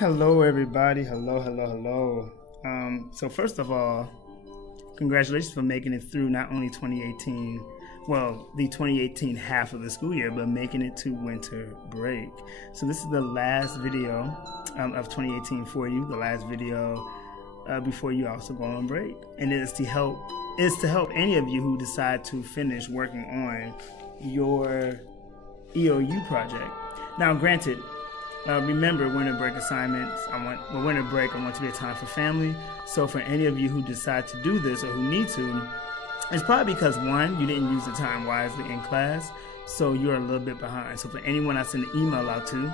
Hello, everybody. Hello. So first of all, congratulations for making it through not only 2018, well, the 2018 half of the school year, but making it to winter break. So this is the last video of 2018 for you, the last video before you also go on break, and it is to help any of you who decide to finish working on your EOU project. Now, granted, remember, winter break assignments, winter break, I want to be a time for family. So for any of you who decide to do this or who need to, it's probably because, one, you didn't use the time wisely in class, so you're a little bit behind. So for anyone I send an email out to,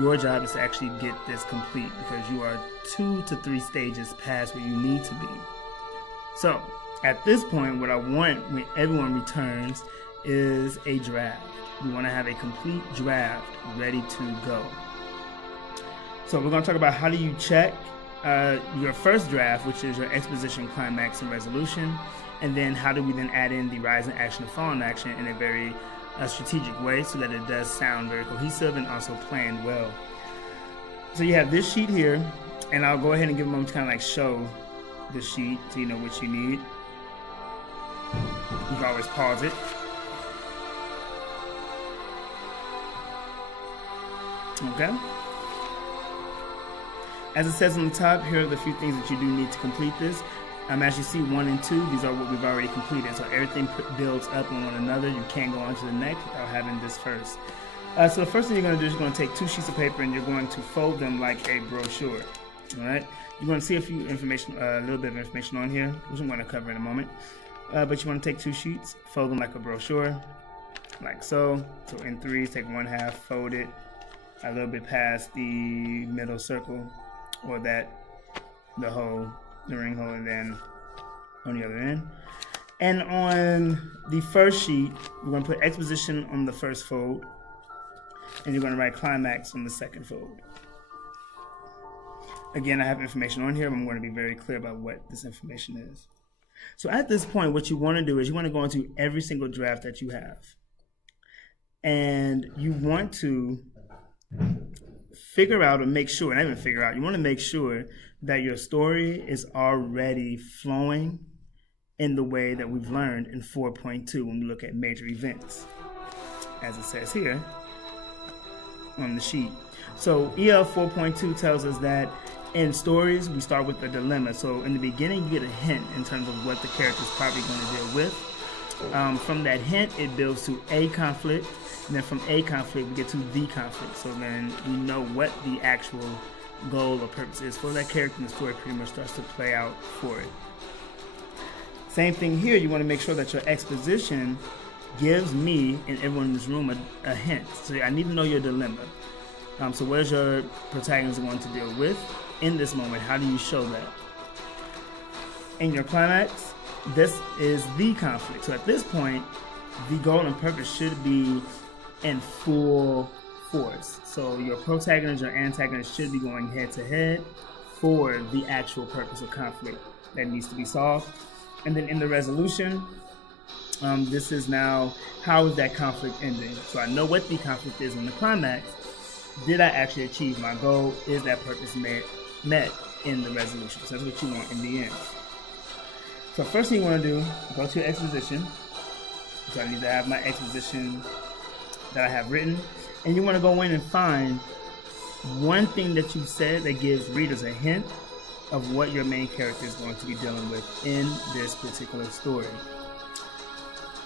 your job is to actually get this complete because you are 2 to 3 stages past where you need to be. So at this point, what I want when everyone returns is a draft. We want to have a complete draft ready to go. So we're going to talk about how do you check your first draft, which is your exposition, climax, and resolution, and then how do we then add in the rise in action and fall in action in a very strategic way so that it does sound very cohesive and also planned well. So you have this sheet here, and I'll go ahead and give a moment to kind of like show the sheet so you know what you need. You can always pause it. Okay. As it says on the top, here are the few things that you do need to complete this. As you see, 1 and 2, these are what we've already completed. So everything builds up on one another. You can't go on to the next without having this first. So the first thing you're going to do is you're going to take 2 sheets of paper and you're going to fold them like a brochure. All right. You're going to see a little bit of information on here, which I'm going to cover in a moment. But you want to take 2 sheets, fold them like a brochure, like so. So in 3s, take 1/2, fold it a little bit past the middle circle, or the ring hole, and then on the other end. And on the first sheet, we're going to put exposition on the first fold, and you're going to write climax on the second fold. Again, I have information on here, but I'm going to be very clear about what this information is. So at this point, what you want to do is you want to go into every single draft that you have, and you want to figure out or make sure, and not even figure out, you want to make sure that your story is already flowing in the way that we've learned in 4.2 when we look at major events, as it says here on the sheet. So EL 4.2 tells us that in stories, we start with a dilemma. So in the beginning, you get a hint in terms of what the character is probably going to deal with. From that hint, it builds to a conflict, and then from a conflict, we get to the conflict. So then we know what the actual goal or purpose is for that character, and the story pretty much starts to play out for it. Same thing here, you want to make sure that your exposition gives me and everyone in this room a hint. So I need to know your dilemma. So what is your protagonist going to deal with in this moment? How do you show that? In your climax, this is the conflict. So at this point, the goal and purpose should be in full force. So your protagonist, your antagonist should be going head to head for the actual purpose of conflict that needs to be solved. And then in the resolution, this is now, how is that conflict ending? So I know what the conflict is in the climax. Did I actually achieve my goal? Is that purpose met in the resolution? So that's what you want in the end. So first thing you want to do, go to your exposition. So I need to have my exposition that I have written. And you want to go in and find one thing that you've said that gives readers a hint of what your main character is going to be dealing with in this particular story.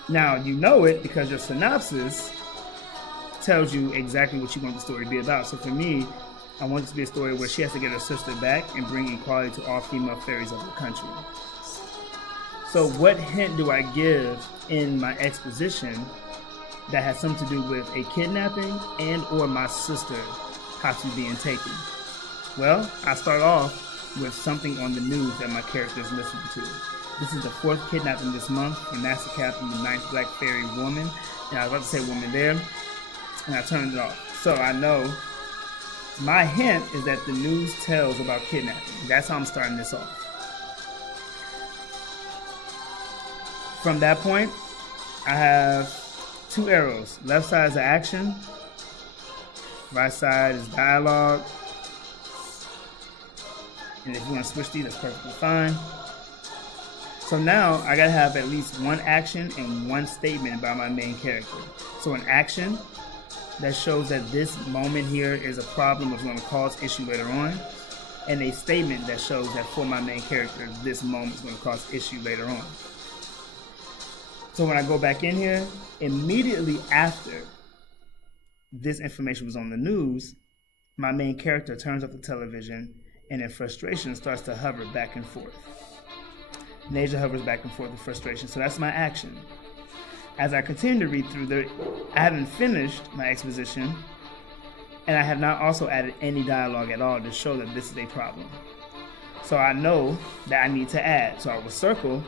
Now, you know it because your synopsis tells you exactly what you want the story to be about. So for me, I want it to be a story where she has to get her sister back and bring equality to all female fairies of the country. So what hint do I give in my exposition that has something to do with a kidnapping and or my sister possibly being taken? Well, I start off with something on the news that my character is listening to. This is the 4th kidnapping this month for Master Captain, the 9th Black Fairy woman. And I was about to say woman there, and I turned it off. So I know my hint is that the news tells about kidnapping. That's how I'm starting this off. From that point, I have 2 arrows. Left side is the action, right side is dialogue, And if you want to switch these, that's perfectly fine. So now I gotta have at least one action and one statement by my main character. So an action that shows that this moment here is a problem, is going to cause issue later on, and a statement that shows that for my main character, this moment is going to cause issue later on. So when I go back in here, immediately after this information was on the news, my main character turns off the television and in frustration starts to hover back and forth. Nasia hovers back and forth in frustration, so that's my action. As I continue to read through, I haven't finished my exposition, and I have not also added any dialogue at all to show that this is a problem. So I know that I need to add. So I will circle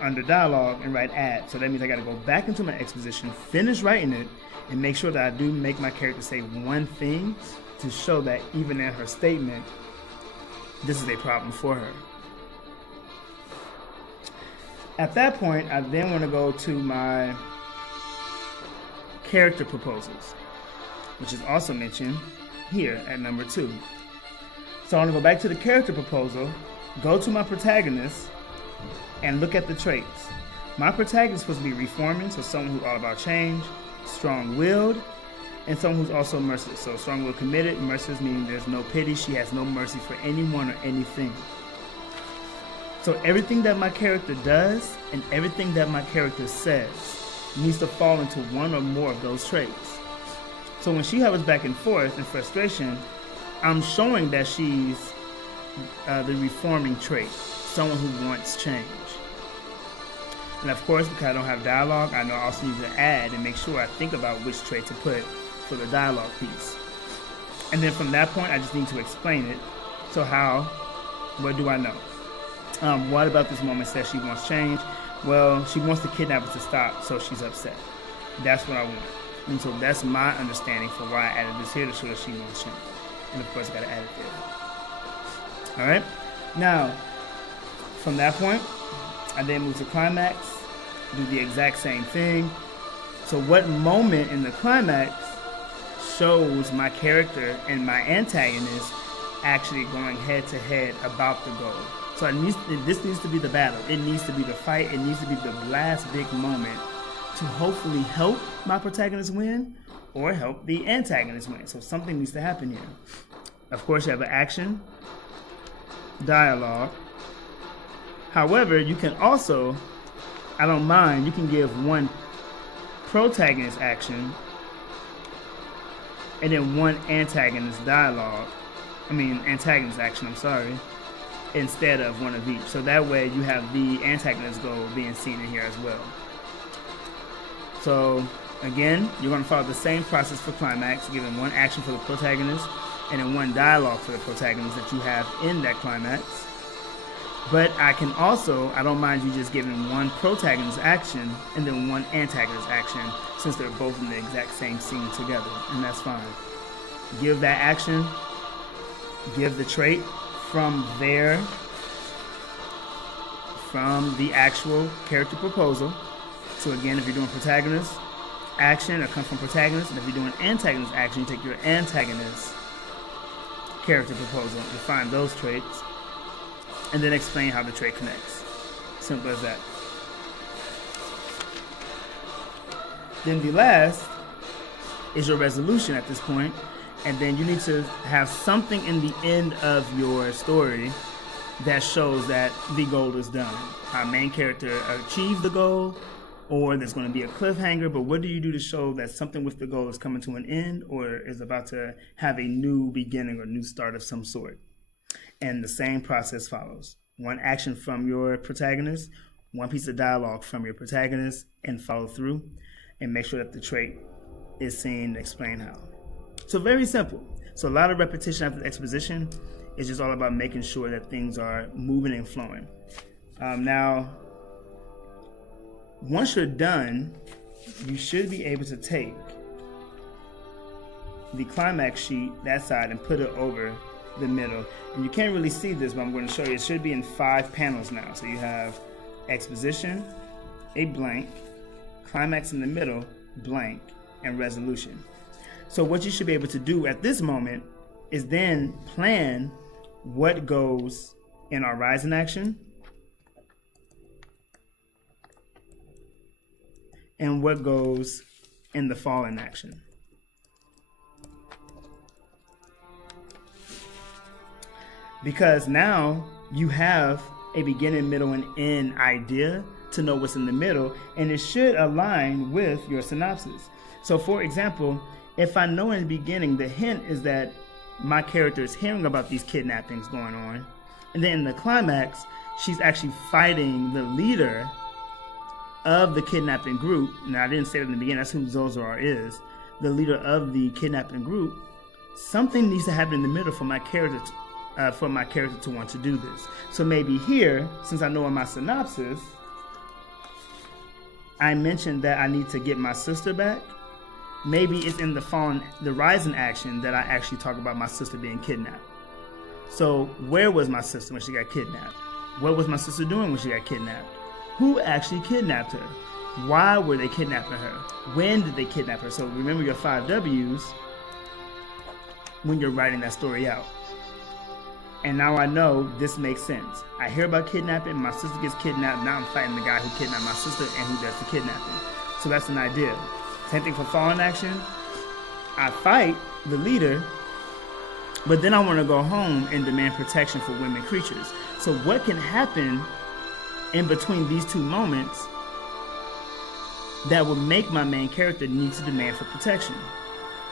under dialogue and write add. So that means I got to go back into my exposition, finish writing it, and make sure that I do make my character say one thing to show that even in her statement, this is a problem for her. At that point, I then want to go to my character proposals, which is also mentioned here at number 2. So I want to go back to the character proposal, go to my protagonist, and look at the traits. My protagonist is supposed to be reforming, so someone who's all about change, strong-willed, and someone who's also merciless. So strong-willed, committed, merciless meaning there's no pity, she has no mercy for anyone or anything. So everything that my character does and everything that my character says needs to fall into one or more of those traits. So when she hovers back and forth in frustration, I'm showing that she's the reforming trait, someone who wants change. And of course, because I don't have dialogue, I know I also need to add and make sure I think about which trait to put for the dialogue piece. And then from that point, I just need to explain it. So what do I know? What about this moment says she wants change? Well, she wants the kidnapper to stop, so she's upset. That's what I want. And so that's my understanding for why I added this here to show that she wants change. And of course, I gotta add it there. All right? Now, from that point, I then move to climax, do the exact same thing. So what moment in the climax shows my character and my antagonist actually going head to head about the goal? So this needs to be the battle. It needs to be the fight. It needs to be the last big moment to hopefully help my protagonist win or help the antagonist win. So something needs to happen here. Of course, you have an action, dialogue. However, you can also, I don't mind, you can give one protagonist action and then one antagonist action, instead of one of each. So that way you have the antagonist goal being seen in here as well. So again, you're going to follow the same process for climax, giving one action for the protagonist and then one dialogue for the protagonist that you have in that climax. But I don't mind you just giving one protagonist action and then one antagonist action, since they're both in the exact same scene together, and that's fine. Give that action, give the trait from the actual character proposal. So again, if you're doing protagonist action, it comes from protagonist, and if you're doing antagonist action, you take your antagonist character proposal and find those traits, and then explain how the trait connects. Simple as that. Then the last is your resolution at this point, and then you need to have something in the end of your story that shows that the goal is done. Our main character achieved the goal, or there's going to be a cliffhanger, but what do you do to show that something with the goal is coming to an end or is about to have a new beginning or new start of some sort? And the same process follows. One action from your protagonist, one piece of dialogue from your protagonist, and follow through and make sure that the trait is seen and explain how. So very simple. So a lot of repetition after the exposition is just all about making sure that things are moving and flowing. Now, once you're done, you should be able to take the climax sheet, that side, and put it over the middle. And you can't really see this, but I'm going to show you. It should be in 5 panels now. So you have exposition, a blank, climax in the middle, blank, and resolution. So what you should be able to do at this moment is then plan what goes in our rising action and what goes in the falling action. Because now you have a beginning, middle, and end idea to know what's in the middle, and it should align with your synopsis. So for example, if I know in the beginning the hint is that my character is hearing about these kidnappings going on, and then in the climax, she's actually fighting the leader of the kidnapping group. Now, I didn't say it in the beginning, that's who Zozar is, the leader of the kidnapping group. Something needs to happen in the middle for my character to want to do this. So maybe here, since I know in my synopsis, I mentioned that I need to get my sister back. Maybe it's in the rising action that I actually talk about my sister being kidnapped. So where was my sister when she got kidnapped? What was my sister doing when she got kidnapped? Who actually kidnapped her? Why were they kidnapping her? When did they kidnap her? So remember your 5 W's when you're writing that story out. And now I know this makes sense. I hear about kidnapping, my sister gets kidnapped, now I'm fighting the guy who kidnapped my sister and who does the kidnapping. So that's an idea. Same thing for fallen action. I fight the leader, but then I want to go home and demand protection for women creatures. So what can happen in between these two moments that would make my main character need to demand for protection?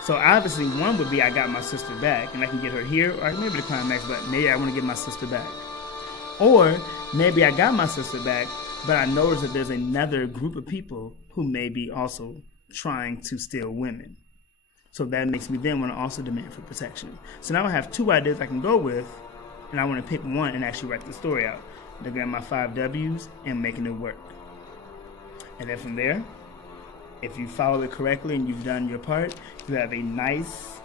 So obviously one would be I got my sister back and I can get her here, or maybe the climax, but maybe I want to get my sister back. Or maybe I got my sister back, but I notice that there's another group of people who may be also trying to steal women. So that makes me then want to also demand for protection. So now I have 2 ideas I can go with, and I want to pick one and actually write the story out. Looking at my 5 W's and making it work. And then from there, if you follow it correctly and you've done your part, you have a nice,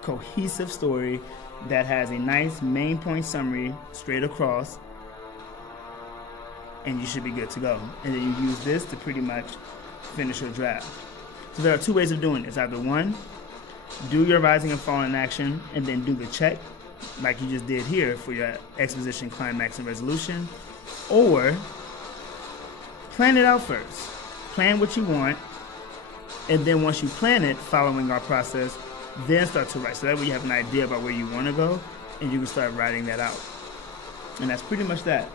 cohesive story that has a nice main point summary straight across, and you should be good to go. And then you use this to pretty much finish your draft. So there are 2 ways of doing this. Either one, do your rising and falling action and then do the check like you just did here for your exposition, climax, and resolution, or plan it out first. Plan what you want, and then once you plan it, following our process, then start to write. So that way you have an idea about where you want to go, and you can start writing that out. And that's pretty much that.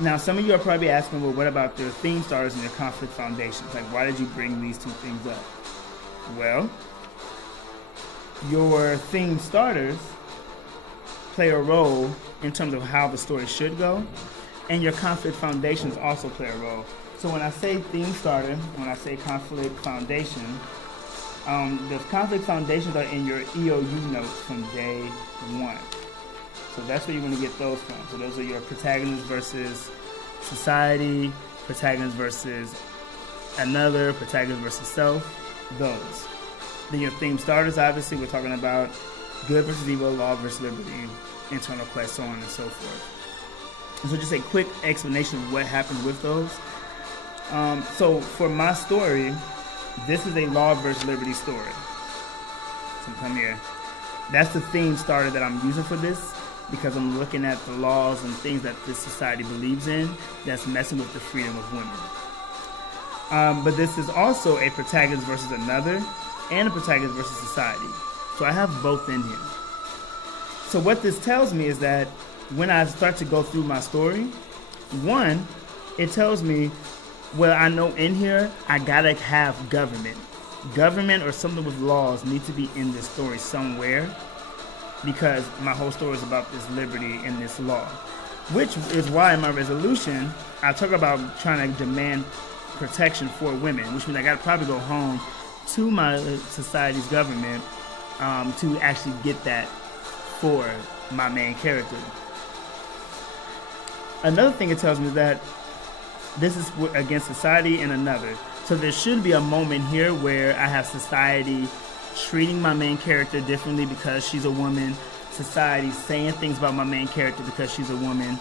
Now, some of you are probably asking, well, what about the theme starters and your conflict foundations? Like, why did you bring these 2 things up? Well, your theme starters play a role in terms of how the story should go, and your conflict foundations also play a role. So when I say theme starter, when I say conflict foundation, the conflict foundations are in your EOU notes from day 1. So that's where you're going to get those from. So those are your protagonist versus society, protagonist versus another, protagonist versus self, those. Then your theme starters, obviously, we're talking about good versus evil, law versus liberty, internal quest, so on and so forth. And so just a quick explanation of what happened with those. So for my story, this is a law versus liberty story. So come here. That's the theme starter that I'm using for this, because I'm looking at the laws and things that this society believes in that's messing with the freedom of women. But this is also a protagonist versus another and a protagonist versus society. So I have both in here. So what this tells me is that when I start to go through my story, one, it tells me, well, I know in here I gotta have government. Government or something with laws need to be in this story somewhere, because my whole story is about this liberty and this law. Which is why in my resolution, I talk about trying to demand protection for women, which means I gotta probably go home to my society's government to actually get that for my main character. Another thing it tells me is that this is against society and another. So there should be a moment here where I have society treating my main character differently because she's a woman, society saying things about my main character because she's a woman.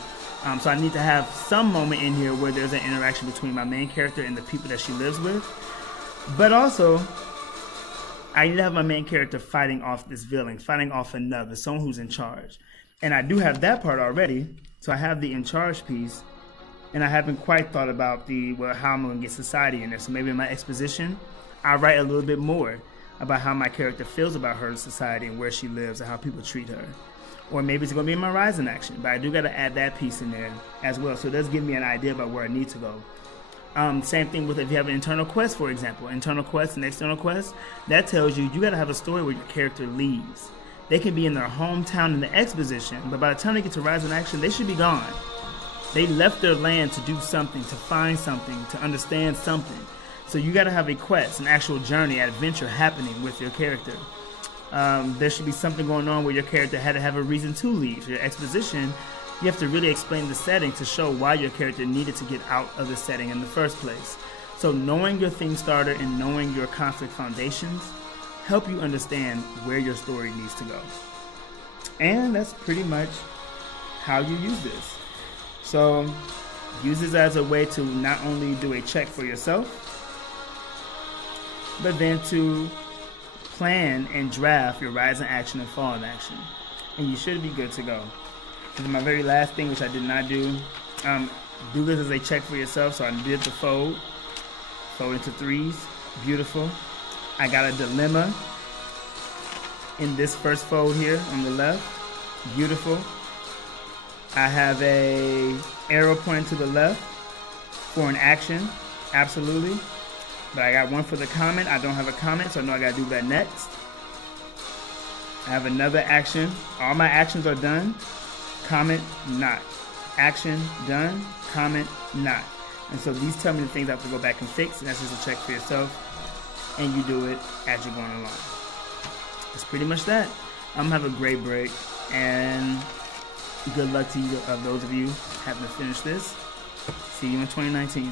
So I need to have some moment in here where there's an interaction between my main character and the people that she lives with. But also, I need to have my main character fighting off this villain, fighting off another, someone who's in charge. And I do have that part already, so I have the in charge piece, and I haven't quite thought about how I'm going to get society in there. So maybe in my exposition, I'll write a little bit more about how my character feels about her society and where she lives and how people treat her. Or maybe it's going to be in my rising action, but I do got to add that piece in there as well. So it does give me an idea about where I need to go. Same thing with if you have an internal quest, for example. Internal quest and external quest, that tells you got to have a story where your character leaves. They can be in their hometown in the exposition, but by the time they get to rising action, they should be gone. They left their land to do something, to find something, to understand something. So you got to have a quest, an actual journey, an adventure happening with your character. There should be something going on where your character had to have a reason to leave. Your exposition, you have to really explain the setting to show why your character needed to get out of the setting in the first place. So knowing your theme starter and knowing your conflict foundations help you understand where your story needs to go. And that's pretty much how you use this. So use this as a way to not only do a check for yourself, but then to plan and draft your rise in action and fall in action. And you should be good to go. This is my very last thing, which I did not do. Do this as a check for yourself. So I did the fold into threes. Beautiful. I got a dilemma in this first fold here on the left. Beautiful. I have a arrow pointing to the left for an action. Absolutely. But I got one for the comment. I don't have a comment, so I know I got to do that next. I have another action. All my actions are done. Comment, not. Action, done. Comment, not. And so these tell me the things I have to go back and fix, and that's just a check for yourself. And you do it as you're going along. That's pretty much that. I'm going to have a great break, and good luck to you, those of you having to finish this. See you in 2019.